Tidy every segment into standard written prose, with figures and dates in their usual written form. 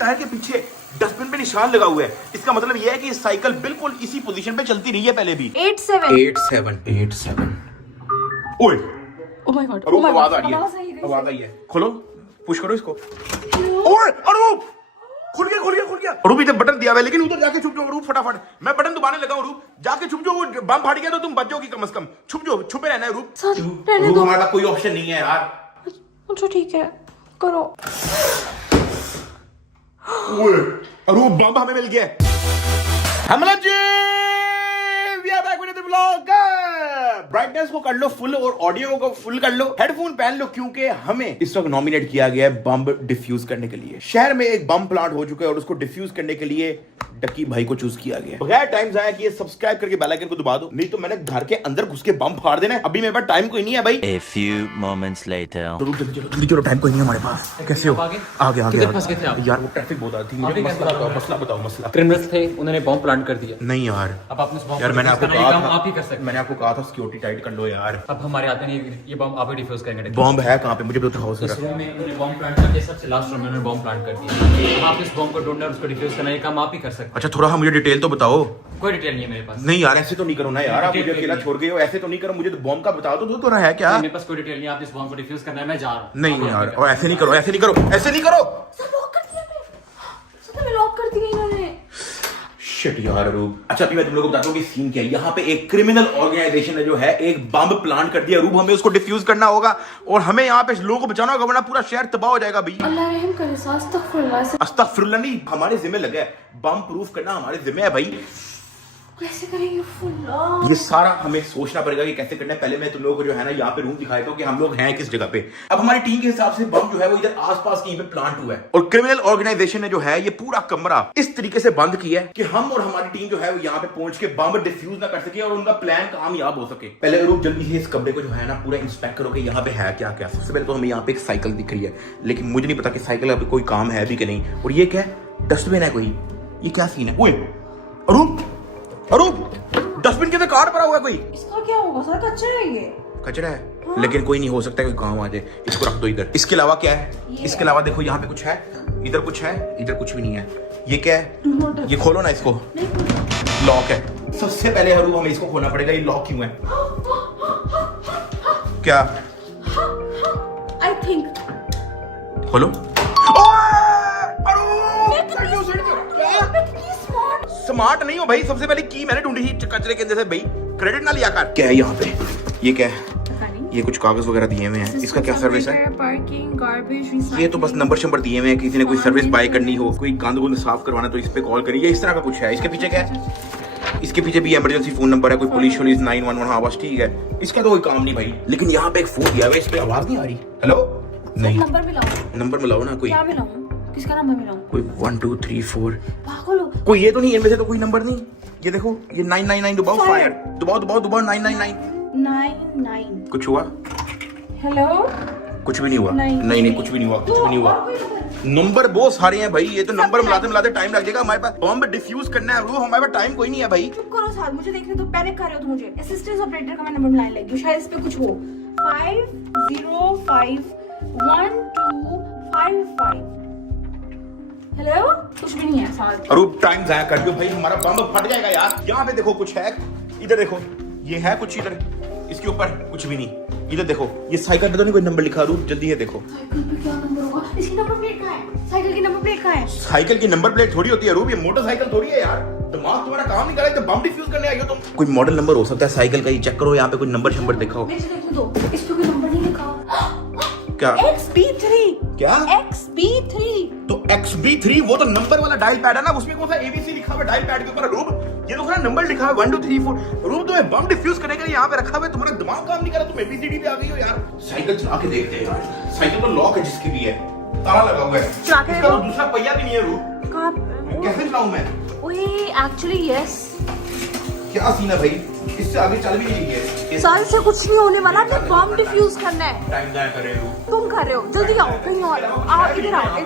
Tyre के पीछे dustbin पे निशान लगा हुआ है। इसका मतलब यह है कि साइकिल बिल्कुल इसी पोजीशन पे चलती रही है पहले भी। 87 ओए ओह माय गॉड, आवाज आ रही है, आवाज आई है। खोलो, पुश करो इसको। ओए अरूप, खुल गया। अरूप इधर बटन दिया हुआ है, लेकिन उधर जाके छुप जाओ अरूप फटाफट। मैं बटन दबाने लगा हूं अरूप, जाके छुप जाओ। बम फाड़ गया तो तुम बच जाओगी कम से कम। छुप जाओ, छुपे रहना है अरूप। अरूप हमारे पास कोई ऑप्शन नहीं है यार। अच्छा ठीक है, करो। अरूप बम हमें मिल गया। हमला जी, we are back with the vlog. Brightness को कर लो फुल और ऑडियो को फुल कर लो, हेडफोन पहन लो, क्योंकि हमें इस वक्त नॉमिनेट किया गया है बम डिफ्यूज करने के लिए। शहर में एक बम प्लांट हो चुका है और उसको डिफ्यूज करने के लिए डक्की भाई को चूज किया गया। बगैर टाइम जाया कि सब्सक्राइब करके बेल आइकन को दबा दो, नहीं तो मैंने घर के अंदर घुस के बम फाड़ देना है। अभी मेरे पास टाइम कोई नहीं है भाई। A few moments later. जल्दी चलो, टाइम कोई नहीं है हमारे पास। कैसे हो? आगे यार वो ट्रैफिक बहुत आती है। मसला बताओ। मसला क्रिमिनल्स थे, उन्होंने बॉम्ब प्लांट कर दिया। नहीं यार, अब आपने यार मैंने आपको कहा था, आप ही कर सकते। मैंने आपको कहा था सिक्योरिटी टाइट कर लो यार। अब हमारे हाथ में ये बॉम्ब आप ही डिफ्यूज करेंगे। बॉम्ब है कहाँ पे? मुझे बताओ इस रूम में उन्होंने बॉम्ब प्लांट कर दिया, सबसे लास्ट रूम में उन्होंने बॉम्ब प्लांट कर दिया। अब आप इस बॉम्ब को ढूंढना और उसको डिफ्यूज करना, ये काम आप ही कर सकते। अच्छा थोड़ा मुझे डिटेल तो बताओ। कोई डिटेल नहीं है मेरे पास। नहीं यार ऐसे तो नहीं करो ना यार, आप मुझे अकेला छोड़ गए हो। ऐसे तो नहीं करो, मुझे तो बॉम्ब का बता दो तो रहा है क्या? मेरे पास कोई डिटेल नहीं, आप इस बॉम्ब को डिफ्यूज करना है, मैं जा रहा हूं। नहीं यार, और ऐसे नहीं करो। सर लॉक कर दिया मैं लॉक कर दिया इन्होंने। शिट यार रूप। अच्छा अभी मैं तुम लोगों को बताता हूँ कि सीन क्या है। यहाँ पे एक क्रिमिनल ऑर्गेनाइजेशन है जो है एक बम प्लांट कर दिया रूप। हमें उसको डिफ्यूज करना होगा और हमें यहाँ पे लोगों को बचाना होगा, वरना पूरा शहर तबाह हो जाएगा भाई। अल्लाह रहम करे। अस्तगफिरुल्लाह नहीं, हमारे जिम्मे लगा है बम प्रूफ करना, हमारे जिम्मे है भाई। कैसे करेंगे? ये सारा हमें सोचना पड़ेगा कि कैसे करना है। पहले मैं तुम लोगों को जो है ना यहाँ पे रूम दिखाया था कि हम लोग हैं किस जगह पे। अब हमारी टीम के हिसाब से बम जो है वो इधर आसपास कहीं पे प्लांट हुआ है और क्रिमिनल ऑर्गेनाइजेशन ने जो है ये पूरा कमरा इस तरीके से बंद किया है कि हम और हमारी टीम जो है वो यहाँ पे पहुंच के बम डिफ्यूज ना कर सके और उनका प्लान कामयाब हो सके। पहले रूप जल्दी से इस कमरे को जो है ना पूरा इंस्पेक्ट करो कि यहाँ पे है क्या क्या। सबसे पहले तो हमें यहाँ पे एक साइकिल दिख रही है, लेकिन मुझे नहीं पता कि साइकिल अभी कोई काम है भी कि नहीं। और ये क्या है? डस्टबिन है कोई? ये क्या सीन है? ओए अरूप डस्टबिन के अंदर कार भरा हुआ है कोई। इसका क्या होगा सर? कचरा है ये। कचरा है हाँ? लेकिन कोई नहीं, हो सकता है कोई काम आ जाए। इसको रख दो इधर। इसके अलावा क्या है? इसके अलावा देखो यहाँ पे कुछ है, इधर कुछ है, इधर कुछ भी नहीं है। ये क्या है? ये खोलो ना इसको, लॉक है। सबसे पहले हरू हमें इसको खोलना पड़ेगा। ये लॉक क्यों है? क्या? आई थिंक खोलो। स्मार्ट नहीं हो भाई, सबसे पहले की मैंने ढूंढी थी कचरे के अंदर से भाई। क्रेडिट ना लिया कर। क्या है यहाँ पे? ये क्या है? ये कुछ कागज वगैरह दिए हुए हैं। इसका क्या सर्विस है? पार्किंग, गार्बेज, ये तो बस नंबर शंबर दिए हुए हैं। किसी ने कोई सर्विस बाय करनी हो, कोई गंद गुंद साफ करवाना तो इस पे कॉल करिए। इस तरह का कुछ है। इसके पीछे क्या है? इसके पीछे भी इमरजेंसी फोन नंबर है, कोई पुलिस 911। हाँ बस ठीक है, इसका तो कोई काम नहीं भाई। लेकिन यहाँ पे एक फोन दिया हुआ है, इस पे आवाज नहीं आ रही। हेलो नहीं, नंबर मिलाओ ना। कोई किसका नंबर मिलाऊं? कोई 1 2 3 4 पागल हो? कोई ये तो नहीं, इनमें से तो कोई नंबर नहीं। ये देखो ये 999 दबाओ। फायर दबाओ 999। 99 कुछ हुआ? हेलो? कुछ भी नहीं हुआ। नहीं कुछ भी नहीं हुआ। नंबर बहुत सारे हैं भाई, ये तो नंबर मिलाते टाइम लग जाएगा। हमारे पास बॉम्ब डिफ्यूज करना है, हमारे पास टाइम कोई नहीं है भाई। चुप करो साथ, मुझे देखने दो। पैनिक कर रहे हो तो मुझे असिस्टेंट ऑपरेटर का मैं नंबर मिलाने लगी हूं, शायद इस पे कुछ हो। 5051255। हेलो? कुछ भी नहीं है साथ। अरूप टाइम जाया कर दो भाई, हमारा बम फट जाएगा यार। यहाँ पे देखो कुछ है, इधर देखो ये है कुछ, इधर इसके ऊपर कुछ भी नहीं। इधर देखो ये साइकिल पे तो नहीं कोई नंबर लिखा। अरूप जल्दी है देखो साइकिल पे क्या नंबर होगा? इसकी नंबर प्लेट कहाँ है? साइकिल की नंबर प्लेट कहाँ है? साइकिल की नंबर प्लेट थोड़ी होती है अरूप, ये मोटरसाइकिल थोड़ी है यार। दिमाग तुम्हारा काम नहीं कर रहा है, तो बम डिफ्यूज करने आई हो तुम। कोई मॉडल नंबर हो सकता है साइकिल का, ये चेक करो यहाँ पे कोई नंबर शंबर देखा हो। मुझे देखने दो, इस पे कोई नंबर नहीं लिखा। क्या? XB3। क्या? XB3। तो XB3 वो तो नंबर वाला डायल पैड है ना, उसमें कौन सा ABC लिखा हुआ डायल पैड के ऊपर? रूप ये तो खरा नंबर लिखा है 1 2 3 4। रूप तुम्हें बम डिफ्यूज करने के लिए यहाँ पे रखा हुआ है, तुम्हारा दिमाग काम नहीं कर रहा, तुम ABCD पे आ गई हो यार। साइकिल चला के देखते हैं यार। साइकिल तो लॉक है जिसकी भी है, ताला लगा हुआ है, इसका तो दूसरा पहिया भी नहीं है। रूप कैसे चलाऊं मैं? ओए एक्चुअली यस। क्या सीन है भाई, इससे आगे चल भी नहीं रही है। सर से कुछ नहीं होने वाला, तो बम डिफ्यूज करना है। टाइम जाया कर रहे हो तुम कर रहे हो, जल्दी आओ कहीं और आओ। इधर आओ।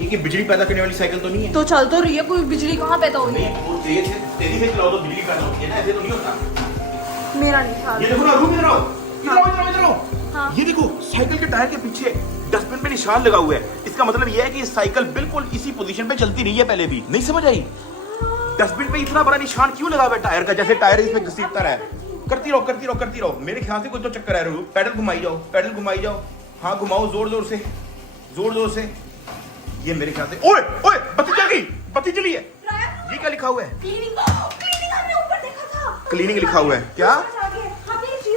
ये बिजली पैदा करने वाली साइकिल तो नहीं है? तो चल तो रही है, कोई बिजली कहाँ पैदा हो रही है? वो तेजी से चलाओ तो बिजली पैदा होती है ना, ऐसे तो नहीं होता। मेरा नहीं ख्याल। ये देखो ना रूप, इधर आओ। ये देखो साइकिल के टायर के पीछे डस्टबिन पे निशान लगा हुआ है, इसका मतलब यह है कि साइकिल बिल्कुल इसी पोजीशन पे चलती रही है पहले भी। नहीं समझ आई? डस्टबिन पे इतना बड़ा निशान क्यों लगा हुआ है टायर का, जैसे टायर इसमें घसीटता रहा है। करती रहो करती रहो करती रहो, मेरे ख्याल से कोई तो चक्कर है। पैडल घुमाई जाओ, पैडल घुमाई जाओ, हाँ घुमाओ जोर जोर से, जोर जोर से। ये मेरे ख्याल से, ओए ओए बत्ती जल गई, बत्ती जली है। ये क्या लिखा हुआ है? क्लीनिंग, क्लीनिंग हमने ऊपर देखा था। क्लीनिंग लिखा हुआ है क्या?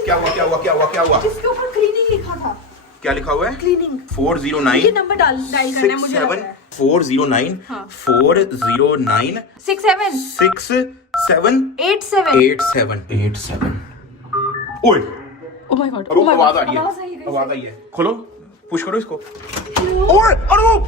क्या हुआ क्या हुआ क्या हुआ क्या हुआ? इसके ऊपर क्लीनिंग लिखा था। क्या लिखा हुआ है? क्लीनिंग 409 ये नंबर डायल करना है मुझे। 409 हाँ। 409 67 67 87 87 ओए ओह माय गॉड, अरूप आवाज आ रही आवाज आई है, है। आवाज आई है। खोलो, पुश करो इसको। ओए अरूप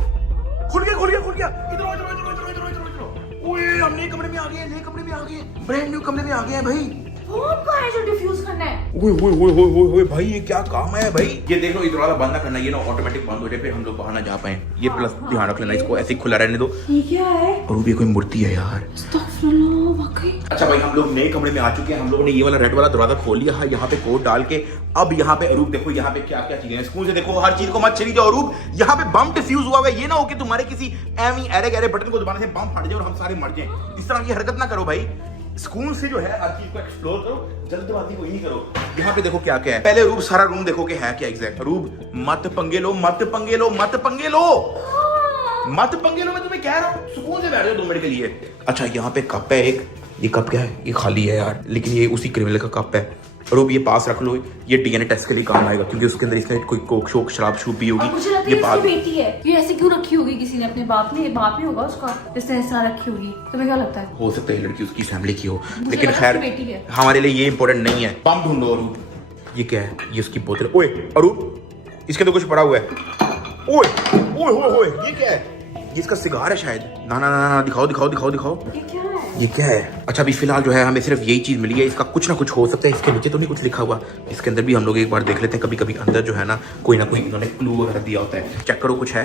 खुल गया खुल गया खुल गया। इधर इधर इधर इधर इधर इधर इधर। ओए हम नए कमरे में आ गए हैं, नए कमरे में आ गए हैं, ब्रांड न्यू कमरे में आ गए हैं भाई। फोन का है जो डिफ्यूज करना है। ओए ओए ओए ओए ओए ओए भाई ये क्या काम है भाई? ये देख लो, इधर वाला बंद ना करना, ये ना ऑटोमेटिक बंद हो जाए, फिर हम लोग बाहर ना जा पाए। ये प्लस ध्यान रख लेना, इसको ऐसे ही खुला रहने दो। ये क्या है? और ये कोई मूर्ति है यार। अस्तगफुरुल्लाह, वाकई। अच्छा भाई, हम लोग नए कमरे में आ चुके हैं। हम लोगों ने ये वाला रेड वाला दरवाजा खोल लिया है, यहाँ पे कोड डाल के। अब यहाँ पे अरूप देखो, यहाँ पे क्या क्या चीजें हैं। स्कूल से देखो, हर चीज को मत चली जाओ अरूप। यहाँ पे बम डिफ्यूज हुआ है, ये ना हो कि तुम्हारे किसी एवी एरे गहरे बटन को दबाने से बम फट जाए और हम सारे मर जाएं। इस तरह की हरकत ना करो भाई। स्कूल से जो है हर चीज को एक्सप्लोर करो, जल्दबाजी को ही करो। यहाँ पे देखो क्या क्या है। पहले रूप सारा रूम देखो कि है क्या एग्जैक्ट। रूप मत पंगे लो, मत पंगे लो, मत पंगे लो, मत पंगे लो। मैं तुम्हें कह रहा हूँ, सुकून से बैठ जाओ 2 मिनट के लिए। अच्छा यहाँ पे कप है एक, ये कप क्या है? ये खाली है यार, लेकिन ये उसी क्रिमिनल का कप है। रूप ये पास रख लो, ये डीएनए टेस्ट के लिए काम आएगा, क्योंकि उसके अंदर इसने कोई कोक शोक शराब शूब पी होगी। मुझे लगता ये है बात इसकी बेटी है। ये ऐसे क्यों रखी होगी किसी ने? अपने बाप ने, बाप ही होगा उसका, इसने ऐसा रखी होगी। तुम्हें क्या लगता है? हो सकता है लड़की उसकी फैमिली की हो, लेकिन लगा खैर उसकी बेटी है। हमारे लिए ये इंपॉर्टेंट नहीं है। बम ढूंढो अरूप। ये क्या है? ये उसकी बोतल। ओए अरूप, इसके तो कुछ पड़ा हुआ है। ओए ओए ओए ओए, ये क्या है? ये इसका सिगार है शायद। ना ना ना ना, दिखाओ दिखाओ दिखाओ दिखाओ। ये क्या है? ये क्या है? अच्छा अभी फिलहाल जो है हमें सिर्फ यही चीज मिली है। इसका कुछ ना कुछ हो सकता है, इसके नीचे तो नहीं कुछ लिखा हुआ। इसके अंदर भी हम लोग एक बार देख लेते हैं। कभी कभी अंदर जो है ना कोई इन्होंने क्लू वगैरह दिया होता है। चेक करो, कुछ है?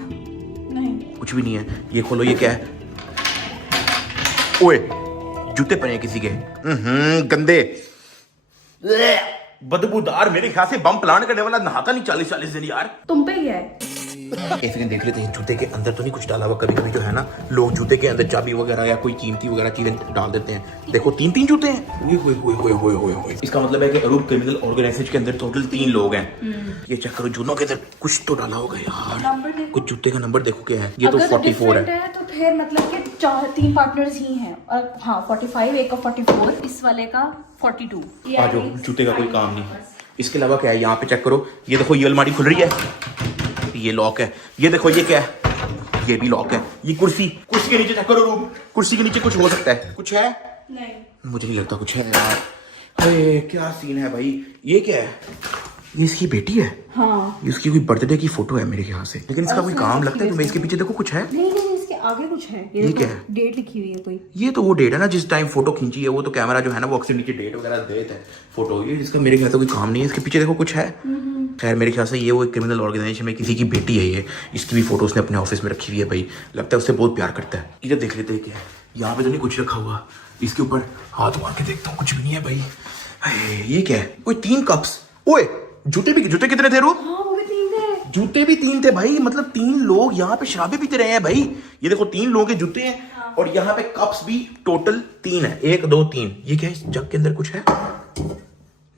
नहीं, कुछ भी नहीं है। ये खोलो, ये क्या है? ओए जूते पहने हैं किसी के, गंदे बदबूदार। मेरे ख्याल से बम प्लान करने वाला नहाता नहीं 40-40 दिन यार। तुम पे ही है। एक सेकंड देख लेते हैं, जूते के अंदर तो नहीं कुछ डाला हुआ। कभी कभी जो है ना लोग जूते के अंदर चाबी वगैरह या कोई कीमती वगैरह चीजें डाल देते हैं। देखो 3-3 जूते हैं। ओए इसका मतलब है कि अरूप क्रिमिनल ऑर्गेनाइजेशन के अंदर टोटल 3 लोग हैं। ये चेक करो, जूनों के अंदर कुछ तो डाला होगा यार। कुछ जूते का नंबर देखो क्या है। ये तो 44 है। तो फिर मतलब कि 3 पार्टनर्स ही हैं। और हाँ 45, एक का 44, इस वाले का 42। आ जाओ, जूते का कोई काम नहीं। इसके अलावा क्या है यहाँ पे? चेक करो, ये देखो, ये अलमारी खुल रही है, ये लॉक है। ये देखो, ये क्या है? ये भी लॉक है। ये कुर्सी के नीचे चेक करो रूप, कुर्सी के नीचे कुछ हो सकता है। कुछ है? नहीं, मुझे नहीं लगता कुछ है यार। अरे क्या सीन है भाई? ये क्या है? ये इसकी बेटी है। हाँ, ये उसकी कोई बर्थडे की फोटो है मेरे ख्याल से, लेकिन इसका कोई काम लगता है। तुम्हें इसके पीछे देखो कुछ है? नहीं, इसके आगे कुछ है। ये क्या है? डेट लिखी हुई है कोई। ये तो वो डेट है ना जिस टाइम फोटो खींची है। वो तो कैमरा जो है ना वो अक्सर नीचे डेट वगैरह देता है फोटो। ये इसका मेरे ख्याल से कोई काम नहीं है। इसके पीछे देखो कुछ है। खैर मेरे ख्याल से ये वो एक क्रिमिनल ऑर्गेनाइजेशन में किसी की बेटी है। ये इसकी भी फोटो उसने अपने ऑफिस में रखी हुई है भाई। लगता है उससे बहुत प्यार करता है। इधर देख लेते हैं क्या है। यहाँ पे तो नहीं कुछ रखा हुआ। इसके ऊपर हाथ मार के देखता हूँ, कुछ भी नहीं है भाई। ये क्या है? कोई 3 कप्स। ओए जूते कितने थे रूप? हाँ, वो भी 3 थे। जूते भी 3 थे भाई। मतलब 3 लोग यहाँ पे शराबे पीते रहे हैं भाई। ये देखो 3 लोगों के जूते हैं। और यहाँ पे कप्स भी टोटल 3 है। 1 2 3। ये क्या है? इस जग के अंदर कुछ है?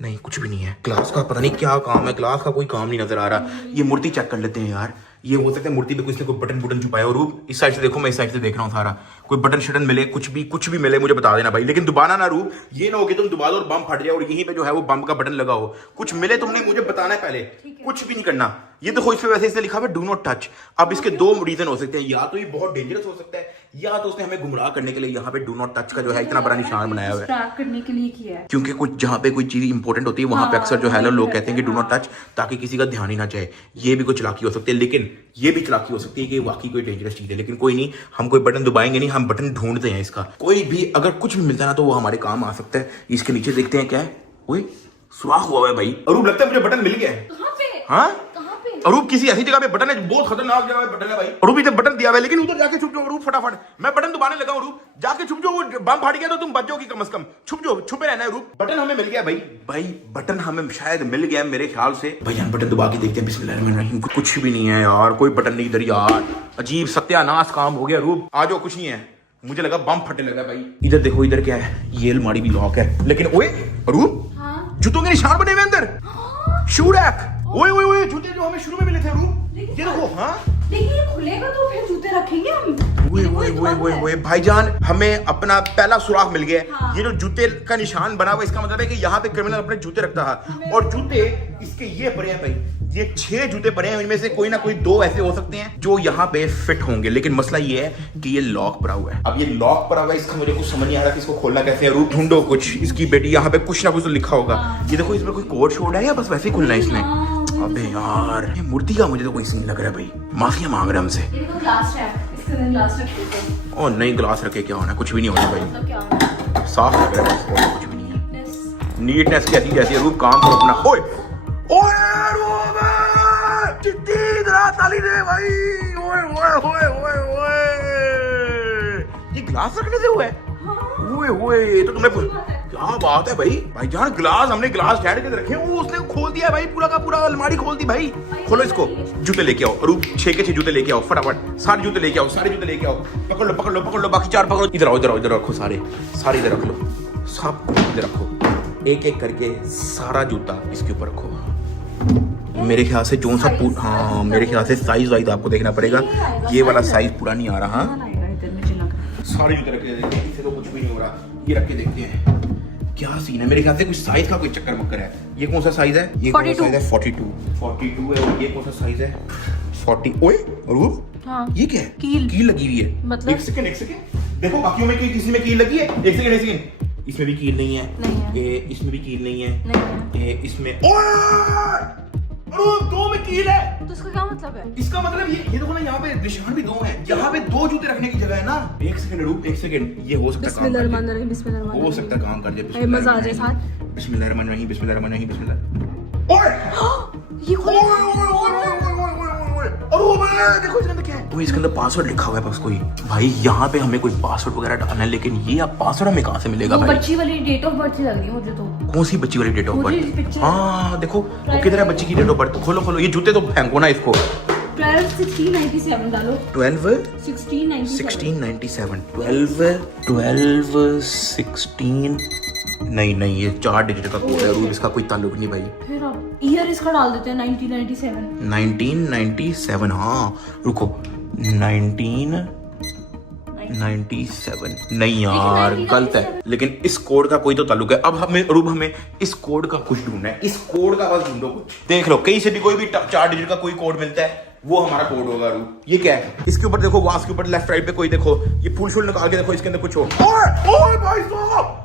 नहीं, कुछ भी नहीं है। ग्लास का पता नहीं क्या काम है। ग्लास का कोई काम नहीं नजर आ रहा। ये मूर्ति चेक कर लेते हैं यार। ये हो सकता है मूर्ति पे किसी ने कोई बटन छुपाया हो। रूप इस साइड से देखो, मैं इस साइड से देख रहा हूँ सारा। कोई बटन शटन मिले, कुछ भी मिले मुझे बता देना भाई। लेकिन दुबाना ना रूप, ये ना हो कि तुम दुबा दो और बम फट जाए और यहीं पे जो है वो बम का बटन लगा हो। कुछ मिले तुमने मुझे बताना है पहले, कुछ भी नहीं करना। ये देखो, इस पे वैसे इसने लिखा हुआ डू नॉट टच। अब इसके 2 रीजन हो सकते हैं। या तो ये बहुत डेंजरस हो सकता है, या तो उसने हमें गुमराह करने के लिए यहाँ पे डू नॉट टच का जो है इतना बड़ा निशान बनाया हुआ है। ट्रैक करने के लिए किया है। क्योंकि कुछ जहाँ पे कोई चीज इंपॉर्टेंट होती है वहां पे अक्सर जो है लोग कहते हैं कि डू नॉट टच, ताकि किसी का ध्यान ही ना जाए। ये भी कोई चालाकी हो सकती है, लेकिन ये भी चालाकी हो सकती है कि वाकई कोई डेंजरस चीज है। लेकिन कोई नहीं, हम कोई बटन दबाएंगे नहीं, हम बटन ढूंढते हैं इसका। कोई भी अगर कुछ भी मिलता है ना तो वो हमारे काम आ सकता है। इसके नीचे देखते हैं क्या है। ओए सुराख हुआ है भाई। और लगता है मुझे बटन मिल गया है। कहाँ पे? हाँ कहाँ पे? अरूप किसी ऐसी जगह पे बटन है, बहुत खतरनाक जगह पे बटन है भाई। अरूप इधर बटन दिया हुआ है, लेकिन उधर जाके छुप जाओ अरूप फटाफट। मैं बटन दबाने लगा अरूप, जाके छुप जाओ, वो बम फाड़ गया तो तुम बच जाओगी कम से कम। छुप जाओ, छुपे रहना है अरूप। बटन हमें मिल गया भाई बटन हमें शायद मिल गया मेरे ख्याल से। भाई हम बटन दबा के देखते हैं। बिस्मिल्लाहिर्रहमानिर्रहीम। कुछ भी नहीं है यार, कोई बटन नहीं इधर यार। अजीब सत्यानाश काम हो गया अरूप। आ जाओ, कुछ नहीं है। मुझे लगा बम फटने लगा भाई। इधर देखो, इधर क्या है, ये अलमारी भी लॉक है, लेकिन ओए अरूप, जूतों के निशान बने हुए अंदर। Shoe rack. ओए जूते जो हमें शुरू में मिले थे अरूप, ये देखो। हाँ लेकिन ये खुलेगा तो फिर जूते रखेंगे हम। ओए भाईजान, हमें अपना पहला सुराग मिल गया। हाँ। ये जो जूते का निशान बना हुआ, इसका मतलब है कि यहाँ पे क्रिमिनल अपने जूते रखता है। और जूते इसके ये पड़े हैं भाई, ये 6 जूते पड़े हैं। इनमें से कोई ना कोई 2 ऐसे हो सकते हैं जो यहाँ पे फिट होंगे, लेकिन मसला ये है कि ये लॉक पड़ा हुआ है। अब ये लॉक पड़ा हुआ है, इसका मुझे कुछ समझ नहीं आ रहा कि इसको खोलना कैसे है। रूप ढूंढो कुछ, इसकी बेटी यहाँ पे कुछ ना कुछ तो लिखा होगा। ये देखो, इसमें कोई कोड शोड है या बस वैसे ही खुलना है इसने? अबे यार, ये मूर्ति का मुझे तो कोई सीन लग रहा है भाई। माफिया मांग रहे हैं हमसे। ओ नहीं, ग्लास रखे क्या होना, कुछ भी नहीं होना भाई। साफ लग रहा है, कुछ भी नहीं है। नीटनेस कैसी जैसी रूप, काम करो अपना। ओए ताली दे भाई। ओए ये ग्लास रखने से हुआ है? ओए तो तुम्हें क्या बात है भाईजान, ग्लास हमने ग्लास ठहर के रखे, वो उसने खोल दिया भाई, पूरा का पूरा अलमारी खोल दी भाई। खोलो इसको, जूते लेके आओ अरूप, 6 के 6 जूते लेके आओ फटाफट। सारे जूते लेके आओ, सारे जूते लेके आओ। पकड़ लो, बाकी 4 पकड़ो। इधर आओ, इधर रखो, सारे इधर रख लो, सब इधर रखो। एक एक करके सारा जूता इसके ऊपर रखो। मेरे ख्याल से जो सा हाँ, मेरे ख्याल से साइज वाइज आपको देखना पड़ेगा। ये वाला साइज पूरा नहीं आ रहा। सारे जूते रख के देखते हैं, इससे तो कुछ भी नहीं हो रहा। ये रख के देखते हैं क्या सीन है। मेरे ख्याल से कुछ साइज का कोई चक्कर मक्कर है। ये कौन सा साइज है? ये कौन सा साइज है? 42 है। और ये कौन सा साइज है? 40। ओए अरूप, हाँ। ये क्या है? कील लगी हुई है। मतलब? एक सेकंड देखो, बाकियों में किसी में कील लगी है? एक सेकंड, इसमें भी कील नहीं है। इसमें भी कील नहीं है। इसमें 2 में कील है। तो इसका क्या मतलब है? इसका मतलब ये देखो ना, यहाँ पे निशान भी 2 है। यहाँ पे 2 जूते रखने की जगह है ना। एक सेकंड रूप, एक सेकंड, ये हो सकता है काम कर दे। मजा आ जाए साथ। बिस्मिल्लाहिर्रहमानिर्रहीम। देखो इसके अंदर क्या है। इसके अंदर पासवर्ड लिखा हुआ है बस कोई। भाई यहाँ पे हमें कोई पासवर्ड वगैरह डालना है, लेकिन ये अब पासवर्ड हमें कहाँ से मिलेगा भाई? बच्ची वाली डेट ऑफ बर्थ लग रही है मुझे तो। कौन सी बच्ची वाली डेट ऑफ बर्थ? हाँ देखो, वो किधर है बच्ची की डेट ऑफ बर्थ? खोलो, ये जूते तो फेंको ना इसको। 12/16/97 डालो। 12/16/97। 12/16 नहीं, ये 4 डिजिट का कोड है रूप, इसका कोई ताल्लुक नहीं भाई। फिर अब ईयर इसका डाल देते हैं 1997। 1997। हाँ रुको, 1997 नहीं यार, गलत है। लेकिन इस कोड का कोई तो ताल्लुक है। अब हमें इस कोड का कुछ ढूंढना है। इस कोड का बस ढूंढो कुछ। देख लो, कहीं से भी कोई भी 4 डिजिट का कोई कोड मिलता है, वो हमारा कोड होगा रूप। ये क्या है? इसके ऊपर देखो, वास के ऊपर लेफ्ट राइट पे कोई देखो, ये फूल शूल निकाल के देखो, इसके अंदर कुछ हो। ओए भाई साहब,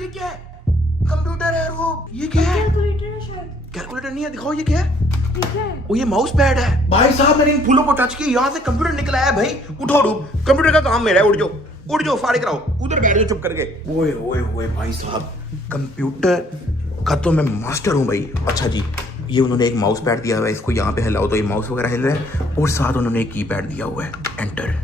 ये क्या है? कंप्यूटर है रूप। ये क्या है? कैलकुलेटर नहीं है, दिखाओ ये क्या है? ओ ये माउस पैड है भाई साहब। मैंने इन फूलों को टच किया, यहाँ से कंप्यूटर निकला है भाई। उठो रूप, कंप्यूटर का काम मेरा है। उठ जाओ, फाड़े कराओ, उधर बैठ जाओ चुप करके। ओए भाई साहब, कंप्यूटर का तो मैं मास्टर हूँ भाई। अच्छा जी, ये उन्होंने एक माउस पैड दिया हुआ है, इसको यहाँ पे हिलाओ तो ये माउस वगैरह हिल रहा है, और साथ उन्होंने एक कीपैड दिया हुआ है, एंटर।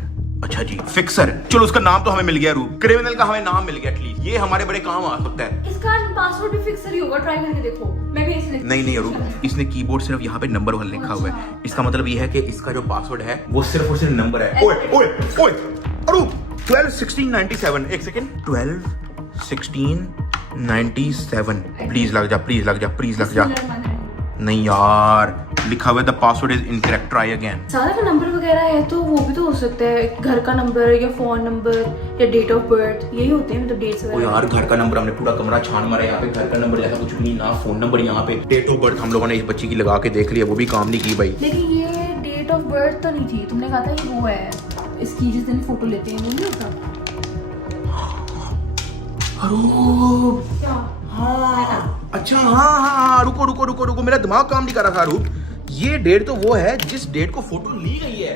अच्छा जी, फिक्सर। चलो उसका नाम तो हमें मिल गया रूप, क्रिमिनल का हमें नाम मिल गया एटलीस्ट। ये हमारे बड़े काम आ सकता है। इसका पासवर्ड भी फिक्सर ही होगा, ट्राई करके देखो। मैं भी इसने नहीं रूप, इसने कीबोर्ड सिर्फ यहाँ पे नंबर 1 लिखा हुआ है। इसका मतलब ये है कि इसका जो पासवर्ड है वो सिर्फ और सिर्फ नंबर है। ओए रूप, 12/16/97। एक सेकंड, 12/16/97। प्लीज लग जा। नहीं यार, लिखा हुआ है the password is incorrect, try again. सारा का नंबर वगैरह है तो वो भी तो हो सकता है, घर का नंबर या फोन नंबर या डेट ऑफ बर्थ, यही होते हैं मतलब डेट्स वगैरह। ओ यार, घर का नंबर, हमने पूरा कमरा छान मारा, यहाँ पे घर का नंबर जैसा कुछ भी नहीं, ना फोन नंबर। यहाँ पे डेट ऑफ बर्थ हम लोगों ने इस बच्ची की लगा के देख लिया, वो भी काम नहीं की भाई। लेकिन ये डेट ऑफ बर्थ तो नहीं थी, तुमने कहा था ये वो है इसकी, जिस दिन फोटो लेते हैं, वो नहीं होता? हाँ, अच्छा हाँ, रुको, मेरा दिमाग काम नहीं कर रहा था रूप। ये डेट तो वो है जिस डेट को फोटो ली गई है,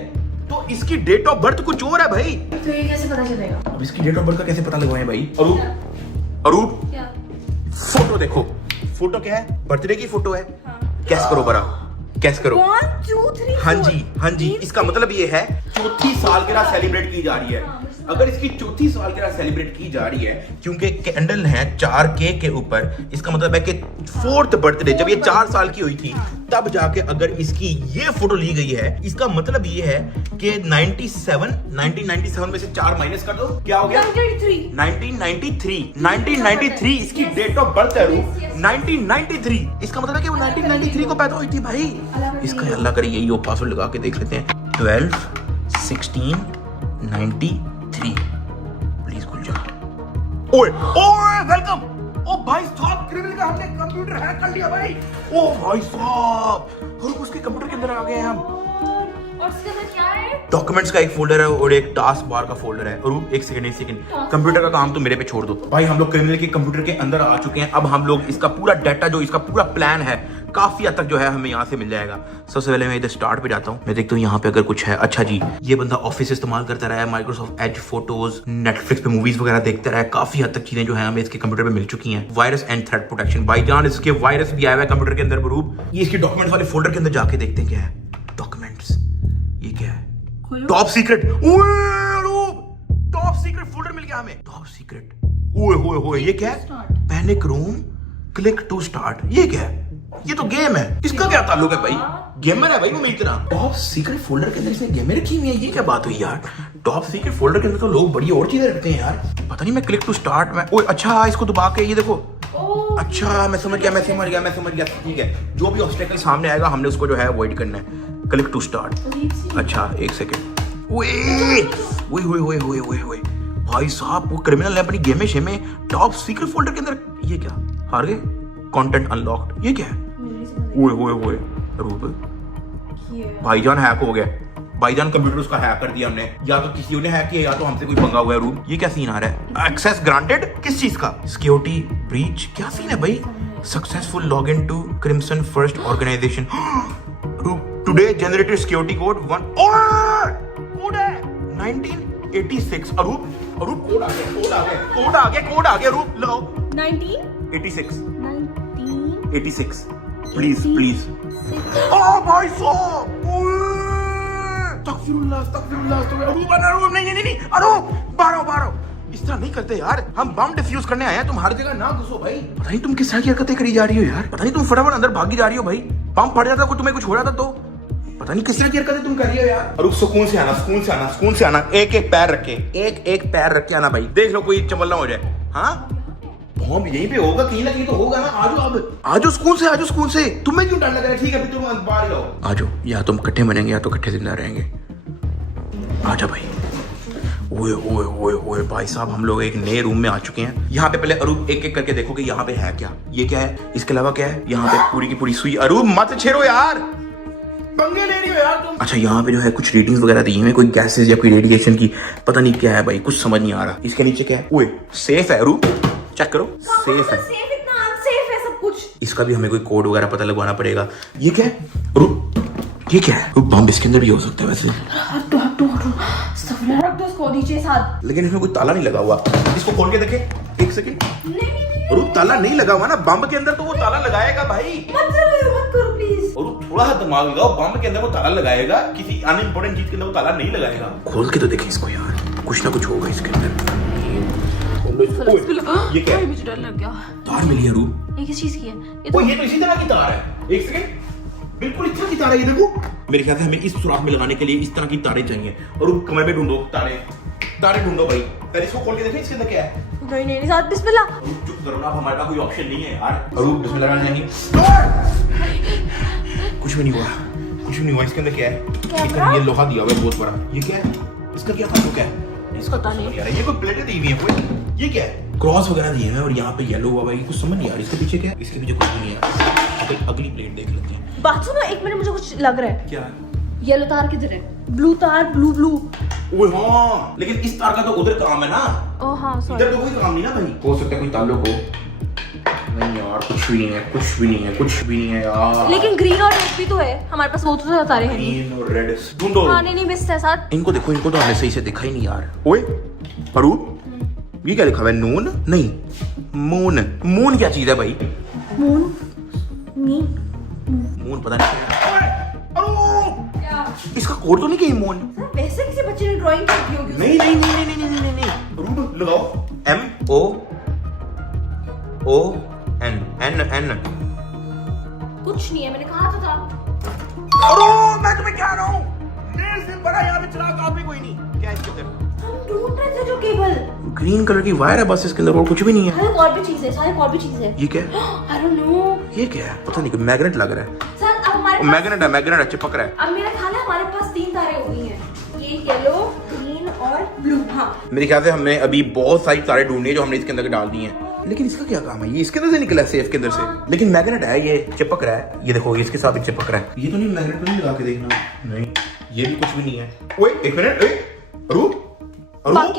तो इसकी डेट ऑफ बर्थ कुछ और है भाई। तो ये कैसे पता चलेगा? अब इसकी डेट ऑफ बर्थ का कैसे पता लगवाएं भाई? अरूप, क्या? फोटो देखो, फोटो क्या है? बर्थडे की फोटो है। हाँ। कैस करो बरा, कैस करो। 1 2 3 हाँ जी, हाँ जी, इसका मतलब ये है चौथी सालगिरह सेलिब्रेट की जा रही है। अगर इसकी चौथी सालगिरह सेलिब्रेट की जा रही है, क्योंकि कैंडल है 4K के ऊपर, इसका मतलब है कि 4th बर्थडे जब ये 4 साल की हुई थी तब जाके अगर इसकी ये फोटो ली गई है, इसका मतलब ये है कि 1997 में से 4 माइनस कर दो, क्या हो गया? 1993 इसकी डेट ऑफ बर्थ है। 1993 इसका मतलब है कि वो 1993 को पैदा हुई थी भाई। इसका अल्लाह करे यही हो, पासवर्ड लगा के देख लेते हैं। 12 16 93 प्लीज खुल जा। ओए ओए वेलकम। ओ भाई साहब, क्रिमिनल का हमने कंप्यूटर हैक कर लिया भाई। ओ भाई साहब, और उसके कंप्यूटर के अंदर आ गए हम। और इसके अंदर क्या है? डॉक्यूमेंट्स का एक फोल्डर है और एक टास्क बार का फोल्डर है। और एक सेकंड, कंप्यूटर का काम तो मेरे पे छोड़ दो भाई। हम लोग क्रिमिनल के कंप्यूटर के अंदर आ चुके हैं। अब हम लोग इसका पूरा डाटा, जो इसका पूरा प्लान है, काफी हद तक जो है हमें यहाँ से मिल जाएगा। सबसे पहले मैं इधर स्टार्ट पे जाता हूँ, मैं देखता हूँ यहाँ पे अगर कुछ है। अच्छा जी, ये बंदा ऑफिस इस्तेमाल करता रहा है, माइक्रोसॉफ्ट एज फोटोज, नेटफ्लिक्स पे मूवीज वगैरह देखता रहा है। काफी हद तक चीजें जो है हमें इसके कंप्यूटर पे मिल चुकी हैं। वायरस एंड थ्रेट प्रोटेक्शन, बाईजान इसके वायरस भी आया हुआ है कंप्यूटर के अंदर बरूब। ये इसके डॉक्यूमेंट्स वाले फोल्डर के अंदर जाके देखते हैं क्या है। डॉक्यूमेंट्स, ये क्या है? Top secret. Top secret folder मिल गया हमें। टॉप सीक्रेट, ओए होए होए, ये क्या है? Panic room, click to start, ये क्या है? ये तो गेम है। इसका क्या ताल्लुक है भाई? गेमर है भाई वो मेरी तरह। टॉप सीक्रेट फोल्डर के अंदर इसने गेमें रखी हुई है, ये क्या बात हुई यार? टॉप सीक्रेट फोल्डर के अंदर तो लोग बड़ी और चीजें रखते हैं यार। पता नहीं, मैं क्लिक टू स्टार्ट में, ओए अच्छा इसको दबा के ये देखो। अच्छा मैं समझ गया। ठीक है, जो भी ऑब्स्टेकल सामने आएगा हमने उसको जो है अवॉइड करना है। Click to start. अच्छा एक सेकेंड, ओए भाई साहब, वो क्रिमिनल ने अपनी गेमें शेमें टॉप सीक्रेट फोल्डर के अंदर। ये क्या? हार गए? कंटेंट अनलॉक्ड, ये क्या है? ओए रूप, भाईजान हैक हो गया। भाईजान कंप्यूटर उसका हैक कर दिया हमने, या तो किसी ने हैक किया या तो हमसे कोई पंगा हुआ है। रूप, ये क्या सीन आ रहा है? एक्सेस ग्रांटेड, किस चीज का? सिक्योरिटी ब्रीच, क्या सीन है भाई? Successful log in to crimson first organisation. Today generated security code 1 code है 1986। अरूप कोड आ गया रूप, लगाओ 1986 प्लीज। ओ भाई साहब, तकफिरुल्लाह। नहीं अरूप, बारो इस तरह नहीं करते यार। हम बम डिफ्यूज करने आए हैं, तुम हर जगह ना घुसो भाई। पता नहीं तुम किस तरह की हरकतें करी जा रही हो यार। पता नहीं तुम फटाफट अंदर भागी जा रही हो भाई। बम फट जाता, तुम्हें कुछ हो रहा था तो पता नहीं किस तरह की हरकतें तुम कर रही हो यार। अरूप सुकून से आना, एक पैर रख के आना भाई। देख लो कोई चमल ना हो जाए। हाँ, बॉम्ब यहीं पे होगा, कहीं ना कहीं तो होगा ना। आजो सुकून से। तुम्हें क्यों डर लग रहा है? ठीक है, तुम बाहर रहो। आजो, या तुम इकट्ठे मरेंगे या तो इकट्ठे जिंदा रहेंगे। आजा भाई। ओए भाई साहब, हम लोग एक नए रूम में आ चुके हैं। यहाँ पे पहले अरूप एक करके देखो कि यहाँ पे है क्या। ये क्या है? इसके अलावा क्या है? यहाँ पे पूरी की पूरी सुई। अरूप मत छेड़ो यार, पंगे ले रही हो यार तुम। अच्छा, यहाँ पे जो है कुछ रीडिंग्स वगैरह दी है, कोई गैसेस या कोई रेडिएशन की, पता नहीं क्या है भाई, कुछ समझ नहीं आ रहा। इसके नीचे क्या है? ओए सेफ है अरूप, चेक करो, सेफ है। इतना अनसेफ है सब कुछ। इसका भी हमें कोई कोड वगैरह पता लगवाना पड़ेगा। ये क्या है? ये क्या है? बम इसके अंदर भी हो सकता है वैसे। रख दो इसको नीचे साथ। लेकिन इसमें कोई ताला नहीं लगा हुआ। इसको खोल के देखे, एक सेकंड। नहीं, ताला नहीं लगा हुआ ना। बम के अंदर तो वो ताला लगाएगा भाई। मत करो प्लीज। और थोड़ा सा दिमाग लगाओ, बम के अंदर वो ताला लगाएगा, किसी अनइम्पोर्टेंट चीज के अंदर वो ताला नहीं लगाएगा। खोल के तो देखे इसको यार, कुछ ना कुछ होगा इसके अंदर। ये क्या है? मुझे डर लग गया। तार मिली है रूप। ये किस चीज की है? ये तो इसी तरह की तार है। एक सेकंड, बिल्कुल इस तरह की तार है ये, देखो। मेरे ख्याल से हमें इस सुराख में लगाने के लिए इस तरह की तारें चाहिए। और कमरे में ढूंढो तारे ढूंढो भाई। पहले इसको खोल के देखो, इसके अंदर क्या है? नहीं साथ बिस्मिल्लाह। चुप करो ना, हमारे पास कोई ऑप्शन नहीं है यार। अरूप बिस्मिल्लाह नहीं, कुछ भी नहीं हुआ। इसके अंदर क्या है? ये लोहा दिया हुआ है बहुत बड़ा। ये क्या है? इसका क्या ताल्लुक है? इसका पता नहीं यार। ये कोई प्लेटें दी हुई है कोई, ये क्या है? क्रॉस वगैरह दिए हैं और यहाँ पे येलो हुआ है, कुछ समझ नहीं आ रहा। इसके पीछे क्या है? इसके पीछे कुछ नहीं है। अगली प्लेट देख लेते हैं। बात सुनो, एक मिनट, मुझे कुछ लग रहा है। क्या? येलो तार किधर है? ब्लू तार, ब्लू। ओए हाँ, लेकिन इस तार का तो उधर काम है ना। ओह हाँ, सॉरी। इधर तो कोई काम नहीं ना भाई। हो सकता है कोई ताल्लुक हो। नहीं यार, कुछ भी नहीं है यार। लेकिन ग्रीन और रेड भी तो है हमारे पास, वो तो तारे हैं। ग्रीन और रेड ढूंढो। हाँ, नहीं मिस है साथ। इनको देखो, इनको तो हमने सही से देखा ही नहीं यार। ओए अरूप, ये क्या लिखा हुआ है? नून नहीं, मून क्या चीज है भाई? मून इमोन पता नहीं क्या। क्या? इसका कोड तो नहीं क्या इमोन? सर, वैसे किसी बच्चे ने ड्राइंग की होगी। नहीं नहीं नहीं नहीं नहीं नहीं नहीं रूट लगाओ MOONN। कुछ नहीं है, मैंने कहा तो था। अरे मैं तुम्हें क्या रहा हूँ, मेरे से बड़ा यहाँ पे चलाक आदमी कोई नहीं। क्या है इसके अंदर? हम ढूंढ रहे थे जो केबल। ग्रीन कलर की वायर है बस, इसके अंदर और कुछ भी नहीं है। सारे और भी चीजें, सारे और भी चीजें। ये क्या है? I don't know। ये क्या है पता नहीं, कोई मैग्नेट लग रहा है। सर अब हमारे पास, मैग्नेट है, चिपक रहा है। अब मेरा ख्याल है हमारे पास 3 तारे हो गई हैं। ये येलो, ग्रीन और ब्लू। हाँ मेरे ख्याल से हमने अभी बहुत सारी तारे ढूंढनी है जो हमने इसके अंदर डाल दी हैं। लेकिन इसका क्या काम है? ये इसके अंदर से निकला है, सेफ के अंदर से। लेकिन मैग्नेट है, ये चिपक रहा है। ये देखो, ये इसके साथ भी चिपक रहा है। ये तो नहीं, मैग्नेट तो नहीं लगा के देखना। नहीं, ये भी कुछ भी नहीं है। ओए एक मिनट,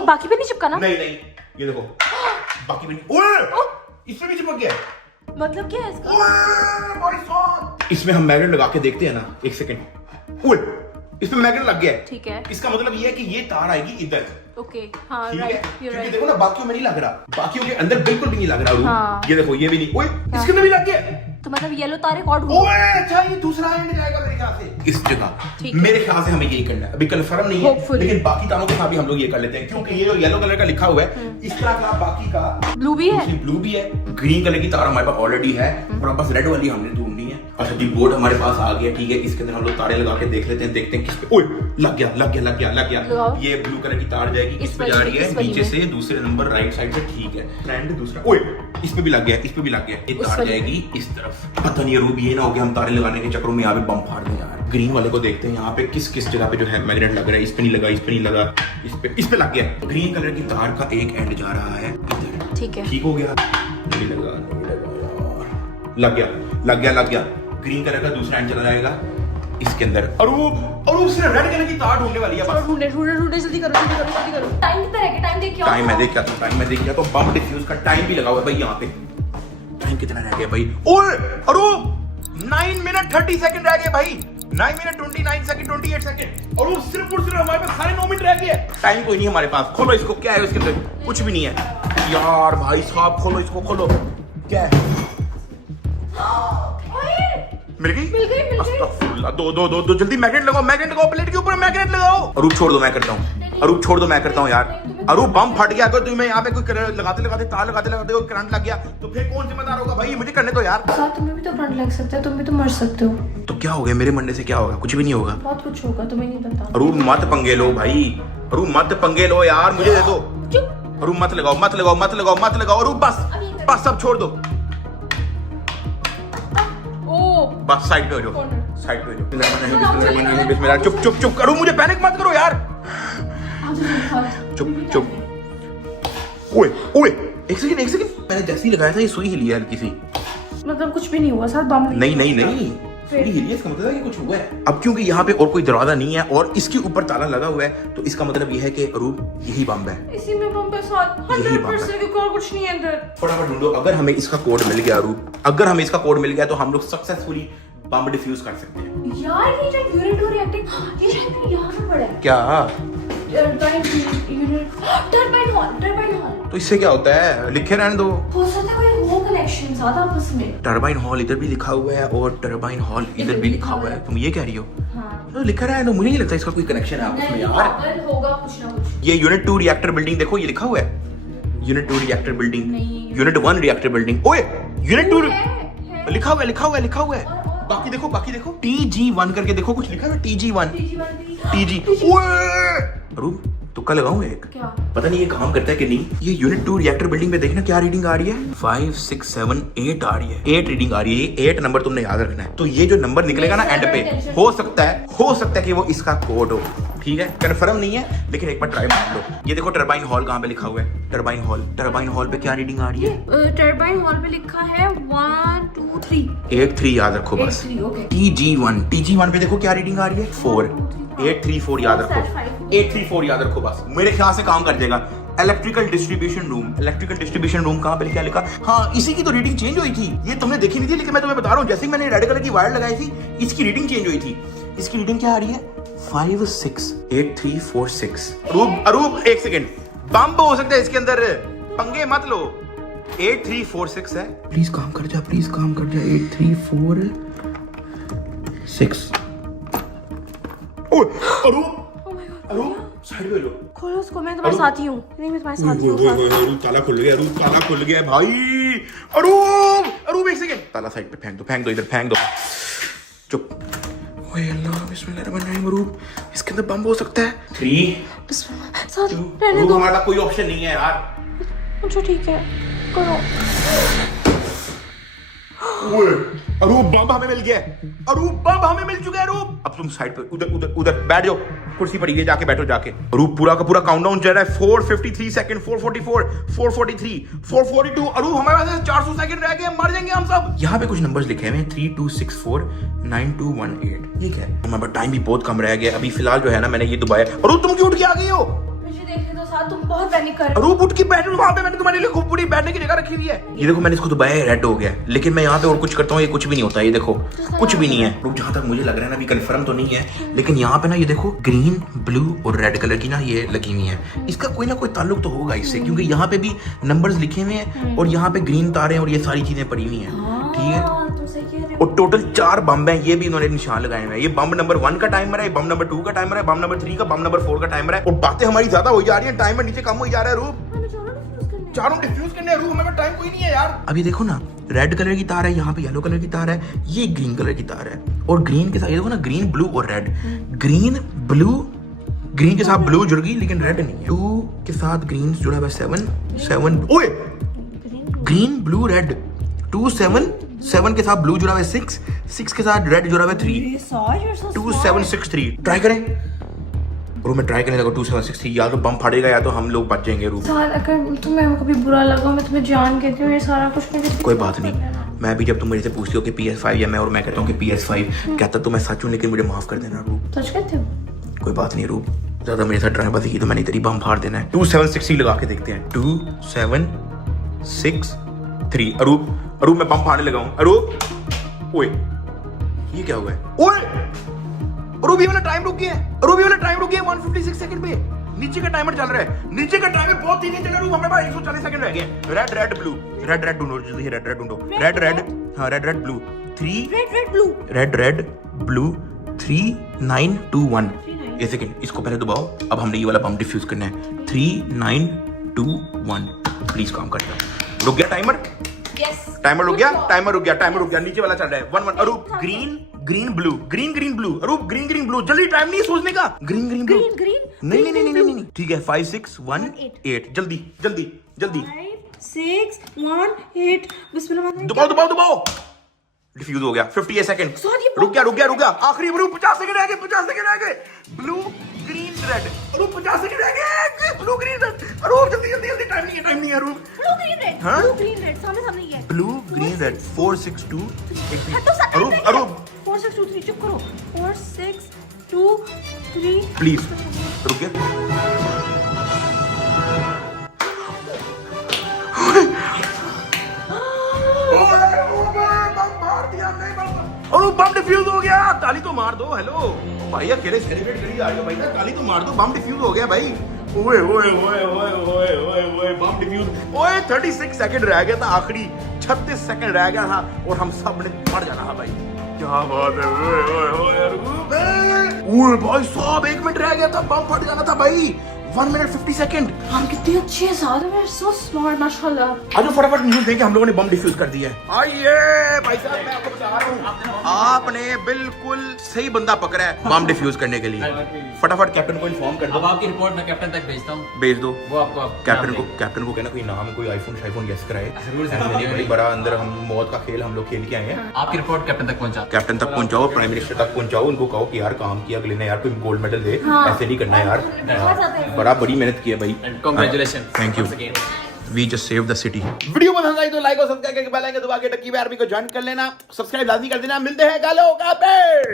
बाकी भी नहीं चिपका ना? नहीं नहीं, ये देखो बाकी भी नहीं। ओए इसमें भी चिपक गया है। मतलब क्या है इसका? ओए भाई साहब, इसमें हम मैग्नेट लगा के देखते हैं ना, एक सेकंड। ओए इसमें मैग्नेट लग गया है। ठीक है। इसका मतलब ये है कि ये तार आएगी इधर। ओके हाँ ठीक है, राइट, यू क्योंकि राइट। देखो ना बाकियों में नहीं लग रहा, बाकियों के अंदर बिल्कुल भी नहीं लग रहा। हाँ। ये देखो, ये भी नहीं। ओए इसके अंदर भी लग गया। तो मतलब येलो तारे कॉर्ड ओए अच्छा, ये दूसरा एंड जाएगा मेरे ख्याल से इस जगह। ठीक है। मेरे ख्याल से हमें यही करना है, अभी कंफर्म नहीं है। Hopefully। लेकिन बाकी तारों के साथ भी हम लोग ये कर लेते हैं, क्योंकि ये जो येलो कलर का लिखा हुआ है, इस तरह का बाकी का ब्लू भी है। ब्लू भी है, ग्रीन कलर की तार हमारे पास ऑलरेडी है, और अब बस रेड वाली हमने ढूंढनी है। अच्छा जी, बोर्ड हमारे पास आ गया। ठीक है, इसके अंदर हम लोग तारे लगा के देख लेते हैं, देखते हैं किस पे। ओए लग गया लग गया लग गया लग गया। लगाओ। ये ब्लू कलर की तार जाएगी, इस इस पे वाली जा में, रही है इस वाली नीचे में। से दूसरे नंबर राइट साइड से। ठीक है, फ्रेंड दूसरा। ओए इस पे भी लग गया, इस पे भी लग गया। ये उस तार वाली जाएगी इस तरफ। पता नहीं रूब, ये ना हो गया हम तारे लगाने के चक्करों में यहाँ पे बम फाड़ दें यार। ग्रीन वाले को देखते हैं यहाँ पे किस किस जगह पे जो है मैग्नेट लग रहा है। इस पे नहीं लगा, इस पे नहीं लगा, इस पे लग गया। ग्रीन कलर की तार का एक एंड जा रहा है इधर। ठीक है। ठीक हो गया, नहीं लगा नहीं लगा यार। लग गया। ग्रीन कलर का दूसरा एंड चला जाएगा इसके अंदर। और उसने रेड कलर की तार ढूंढने वाली है बस। ढूंढे जल्दी करो। टाइम कितना रह गया? टाइम देख के आओ। टाइम मैं देख क्या तो बम डिफ्यूज का टाइम भी लगा हुआ है भाई यहाँ पे। टाइम कितना रह गया भाई? ओए अरे 9 मिनट 30 सेकंड रह गए भाई। 9 मिनट 29 सेकंड 28 सेकंड। और वो सिर्फ और सिर्फ हमारे पास साढ़े 9 मिनट रह गए। टाइम कोई नहीं हमारे पास। खोलो इसको, क्या है उसके अंदर? कुछ भी नहीं है यार भाई साहब। खोलो इसको, खोलो। क्या है? मिल गई। अस्तगफुरुल्लाह। दो जल्दी मैग्नेट लगाओ प्लेट के ऊपर मैग्नेट लगाओ। अरूप छोड़ दो, मैं करता हूँ यार। अरूप बम फट गया, अगर तुम्हें यहाँ पे कोई लगाते तार लगाते करंट लग गया तो फिर कौन जिम्मेदार होगा भाई? मुझे करने दो यार। साथ तुम्हें भी तो करंट लग सकता है, तुम भी तो मर सकते हो। तो क्या हो गया? मेरे मरने से क्या होगा? कुछ भी नहीं होगा। बहुत कुछ होगा, तुम्हें नहीं पता। अरूप मत पंगे लो भाई, अरूप मत पंगे लो यार, मुझे दे दो। चुप। अरूप मत लगाओ अरूप, बस सब छोड़ दो। बस साइड पे हो जाओ। बिस्मिल्लाह। चुप करो, मुझे पैनिक मत करो यार। चुप। ओए एक सेकंड। मैंने जैसे ही लगाया था ये सुई हिली है हल्की सी। मतलब कुछ भी नहीं हुआ सर, बम नहीं सुई हिली है, इसका मतलब है कि कुछ हुआ है। अब क्योंकि यहाँ पे और कोई दरवाजा नहीं है और इसके ऊपर ताला लगा हुआ है, तो इसका मतलब ये है कि रूम यही बम है। इसी में बम पे साथ यही बम है। 100% क्योंकि और कुछ नहीं है अंदर। फटाफट ढूंढो। अगर हमें इसका कोड मिल गया रूप, अगर हमें इसका कोड मिल गया तो हम लोग सक्सेसफुली बम डिफ्यूज कर सकते हैं। यार ये जो यूनिट टू रिएक्टिंग, ये शायद यहाँ पे पड़ा है। क्या? Turbine hall. तो इससे क्या होता है? लिखे रहने दो। हो सकता है कोई हो कनेक्शन ज्यादा आपस में। टरबाइन हॉल इधर भी लिखा हुआ है और टरबाइन हॉल इधर भी लिखा हुआ है। तुम ये कह रही हो? हाँ। तो लिखा रहा है, तो मुझे नहीं लगता इसका कोई कनेक्शन है आपस में यार। होगा कुछ ना कुछ। ये यूनिट 2 रिएक्टर बिल्डिंग देखो, ये लिखा हुआ है यूनिट 2 रिएक्टर बिल्डिंग। नहीं। Unit 1 reactor building. ओए यूनिट 2 है। लिखा हुआ है। बाकी देखो TG1 करके देखो, कुछ लिखा है TG1 TG। ओए रूम तुक्का लगाऊं एक? क्या? पता नहीं ये काम करता है कि नहीं। ये यूनिट 2 रिएक्टर बिल्डिंग पे देखना क्या रीडिंग आ रही है। 5 6 7 8 आ रही है। 8 रीडिंग आ रही है। 8 नंबर तुमने याद रखना है। तो ये जो नंबर निकलेगा ना एंड पे, हो सकता है कि वो इसका कोड हो। ठीक है, कंफर्म नहीं है लेकिन एक बार ट्राई मार लो। ये देखो टरबाइन हॉल कहाँ पे लिखा हुआ है। टरबाइन हॉल पे क्या रीडिंग आ रही है? टरबाइन हॉल पे लिखा है 1 2 3 8 3 याद रखो बस। 8 3 ओके। TG1 पे देखो क्या रीडिंग आ रही है? 4 8 3 4 याद रखो। 8 3 4 याद रखो बस, मेरे ख्याल से काम कर जाएगा। इलेक्ट्रिकल डिस्ट्रीब्यूशन रूम कहाँ पे क्या लिखा? हाँ, इसी की तो रीडिंग चेंज हुई थी। ये तुमने देखी नहीं थी लेकिन मैं तुम्हें बता रहा हूँ, जैसे ही मैंने रेड कलर की वायर लगाई थी इसकी रीडिंग चेंज हुई थी। इसकी रीडिंग क्या आ रही है? 5 6 8 3 4 6। अरूप एक सेकेंड, बम हो सकता है इसके अंदर, पंगे मत लो। 8 3 4 6 है। प्लीज काम कर जा 8 3 4 6 ओए अरूप साइड में लो खोलो उसको, मैं तुम्हारे साथ ही हूँ। नहीं मैं तुम्हारे साथ ही हूँ। अरूप ताला खुल गया, अरूप ताला खुल गया भाई। अरूप एक सेकंड, ताला साइड पे फेंक दो इधर फेंक दो। चुप। ओए अल्लाह बिस्मिल्लाहिर्रहमानिर्रहीम। अरूप इसके अंदर बम हो सकता है। 3 साथ रहने अरूप दो। हमारा कोई ऑप्शन नहीं है यार। अच्छा ठीक है, करो। ओए अरूप बम हमें मिल गया है। अरूप बम हमें मिल चुका है। अरूप अब तुम साइड पे उधर बैठ जाओ, कुर्सी पड़ी है, जाके बैठो जाके। अरूप पूरा का पूरा काउंटडाउन चल रहा है। 453 सेकंड, 444, 443, 442। अरूप हमारे पास 400 सेकंड रह गए, मर जाएंगे हम सब। यहाँ पे कुछ नंबर्स लिखे हुए हैं 3264 9218। ये क्या है? हमारे पास टाइम भी बहुत कम रह गया। अभी फिलहाल जो है ना मैंने ये दबाया। अरूप तुम क्यों उठ के आ गई हो? मुझे देखने दो साथ, तुम बहुत पैनिक कर रहे हो। अरूप उठ के बैठ, वहां पे मैंने तुम्हारे लिए खूब पूरी बैठने की जगह रखी हुई है। ये देखो मैंने इसको दबाया, रेड हो गया, लेकिन मैं यहाँ पे और कुछ करता हूँ ये कुछ भी नहीं होता। ये देखो कुछ भी नहीं है। रुक, जहाँ तक मुझे लग रहा है ना, अभी कंफर्म तो नहीं है, लेकिन यहाँ पे ना ये देखो ग्रीन ब्लू और रेड कलर की ना ये लगी हुई है। इसका कोई ना कोई ताल्लुक तो होगा इससे, क्योंकि यहाँ पे भी नंबर्स लिखे हुए हैं और यहाँ पे ग्रीन तारे और ये सारी चीजें पड़ी हुई हैं। ठीक है, तुम सही कह रहे हो। और टोटल 4 बम है, ये भी इन्होंने निशान लगाए हुए हैं। ये बम नंबर 1 का टाइमर है, बम नंबर 2 का टाइमर है, बम नंबर 3 का, बम नंबर 4 का टाइमर है। और बातें हमारी ज्यादा हो जा रही है, टाइमर नीचे कम हो जा रहा है। रूप चारों डिफ्यूज करने हैं। रूप हमें टाइम कोई नहीं है यार। अभी देखो ना, रेड कलर की तार है, यहाँ पे येलो कलर की तार है, ये ग्रीन कलर की तार है, और ग्रीन के साथ ये देखो ना, ग्रीन ब्लू और रेड। ग्रीन ब्लू, ग्रीन के साथ ब्लू जुड़ गई लेकिन रेड नहीं है। 2 के साथ ग्रीन जुड़ा हुआ है 7 ओए ग्रीन ब्लू रेड। 2 7 7 के साथ ब्लू जुड़ा हुआ है 6 के साथ रेड जुड़ा हुआ है 3। 2 7 6 3 ट्राई करें। रूम में ट्राई करने लगा 2 7 6 3। या तो बम फटेगा या तो हम लोग बच जाएंगे। रूम साथ अगर तुम्हें कभी बुरा लगा, मैं तुम्हें जान कहती हूँ, ये सारा कुछ मेरे कोई बात नहीं। मैं भी जब तुम मेरे से पूछती हो कि PS5 या मैं, और मैं कहता हूँ कि PS5, कहता तो मैं सच हूँ, लेकिन मुझे माफ कर देना रूप। सच कहते हो? कोई बात नहीं रूप, ज्यादा मेरे साथ ड्रामाबाजी की तो मैंने तेरी बम फाड़ देना है। 2 7 6 3 लगा के देखते हैं। 2 7 6 3। अरूप मैं बम फाड़ने लगा हूँ। अरूप ओए ये क्या हुआ है? ओए अरूप ये वाला टाइम रुक गया है। अरूप ये वाला टाइम रुक गया 156 सेकंड पे। नीचे का टाइमर चल रहा है, नीचे का टाइमर बहुत तेजी चल रहा है। हमारे पास 140 सेकंड रह गए। रेड ब्लू, रेड ढूंढो जल्दी, रेड ढूंढो। रेड हाँ रेड ब्लू 3 रेड ब्लू 3 9 2 1। एक सेकंड, इसको पहले दबाओ। अब हमने ये वाला बम डिफ्यूज करना है। 3 9 2 1। प्लीज काम कर जाओ। रुक गया टाइमर? टाइमर रुक गया। नीचे वाला चल रहा है 1 1। अरूप ग्रीन ब्लू। अरूप ग्रीन ब्लू। जल्दी, टाइम नहीं सोचने का। Green blue. नहीं। ठीक है 5 6 1 8। जल्दी 5 6 1 8। बिस्मिल्लाह। दबाओ। डिफ्यूज हो गया। 58 सेकंड। रुक गया। आखिरी 50 सेकंड रह गए। Blue green red. Arup 50 second रह गए। Blue green red. अरूप जल्दी, टाइम नहीं है अरूप। ब्लू ग्रीन रेड सामने ये है। ब्लू ग्रीन रेड 4 6 2 अरूप 4 6 2 3। चुप करो। 4 6 2 3। प्लीज रुक गया। अरूप बम डिफ्यूज हो गया। ताली तो मार दो। हेलो भाई, अकेले सेलिब्रेट करी जा रही हो भाई, ताली तो मार दो। बम डिफ्यूज हो गया भाई। ओए बम डिफ्यूज। ओए 36 सेकंड रह गया था, आखिरी 36 सेकंड रह गया था और हम सब ने मर जाना था भाई। क्या बात है। ओए भाई साहब 1 मिनट रह गया था, बम फट जाना था भाई। 1 मिनट 50 सेकंड। हम कितने अच्छे हैं साथ में। सो स्मार्ट माशाल्लाह। आज फटाफट न्यूज़ दें कि हम लोगों ने बम डिफ्यूज कर दिया है। आइए भाई साहब, मैं आपको बता रहा हूँ, आपने बिल्कुल सही बंदा पकड़ा है बम डिफ्यूज करने के लिए। फटाफट कैप्टन को इन्फॉर्म कर दो। अब आपकी रिपोर्ट मैं कैप्टन तक भेजता हूँ, भेज दो। वो आपको कैप्टन को कहना कोई नाम, कोई आईफोन शाईफोन गेस कराए। जरूर। बड़ी बड़ा अंदर हम मौत का खेल हम लोग खेल के आए हैं। आपकी रिपोर्ट कैप्टन तक पहुँचा। कैप्टन तक पहुंचाओ, प्राइम मिनिस्टर तक पहुंचाओ, उनको कहो कि यार काम किया अगले ने, यार कोई गोल्ड मेडल दे। ऐसे नहीं करना यार, बड़ा बड़ी मेहनत की है भाई। Congratulations. Thank you. Once again. We just saved the city. Video पसंद आई तो लाइक और सब्सक्राइब करके बेल आइकन दबा के टक्की पे आरबी को ज्वाइन कर लेना। सब्सक्राइब लाजमी कर देना। मिलते हैं गालों का पेड़।